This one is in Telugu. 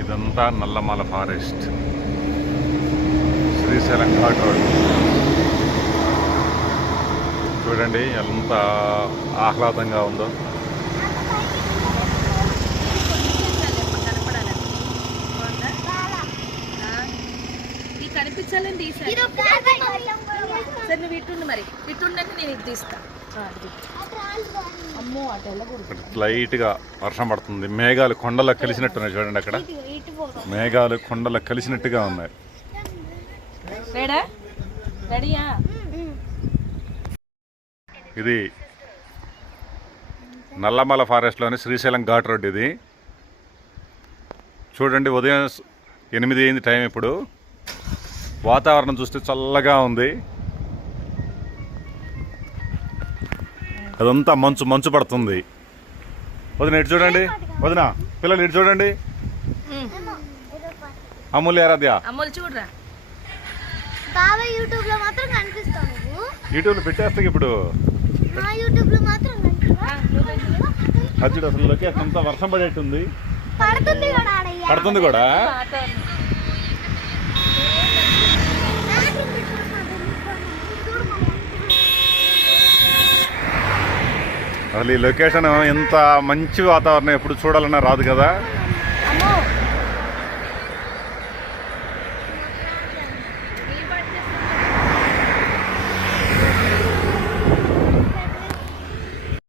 ఇదంతా నల్లమల ఫారెస్ట్, శ్రీశైలం ఘాట్ రోడ్. చూడండి ఎంత ఆహ్లాదంగా ఉందో. కనిపించాలని తీసాను. సరే నువ్వు ఇటుండి, మరి ఇటుండంటే నేను ఇది తీస్తా. అమ్మో అటు వెళ్ళకూడదు. లైట్ గా వర్షం పడుతుంది, మేఘాలు కొండలకు కలిసినట్టున్నాయి. చూడండి అక్కడ మేఘాలు కొండలకు కలిసినట్టుగా ఉన్నాయి. రెడీయా? ఇది నల్లమల ఫారెస్ట్లోని శ్రీశైలం ఘాట్ రోడ్. ఇది చూడండి, ఉదయం 8 అయింది టైం. ఇప్పుడు వాతావరణం చూస్తే చల్లగా ఉంది. అదంతా మంచు మంచు పడుతుంది. వదిన ఇటు చూడండి, వదిన పిల్లలు ఇటు చూడండి. అమూల్య, ఆరాధ్య, అమూల్ చూడరా. యూట్యూబ్లో మాత్రం కనిపిస్తాను. యూట్యూబ్లో పెట్టేస్తాయి ఇప్పుడు. యూట్యూబ్లో మాత్రం అర్జుడు అసలు లొకేషన్ అంతా వర్షం పడేట్టుంది. పడుతుంది కూడా. అసలు ఈ లొకేషన్ ఎంత మంచి వాతావరణం ఎప్పుడు చూడాలన్నా రాదు కదా.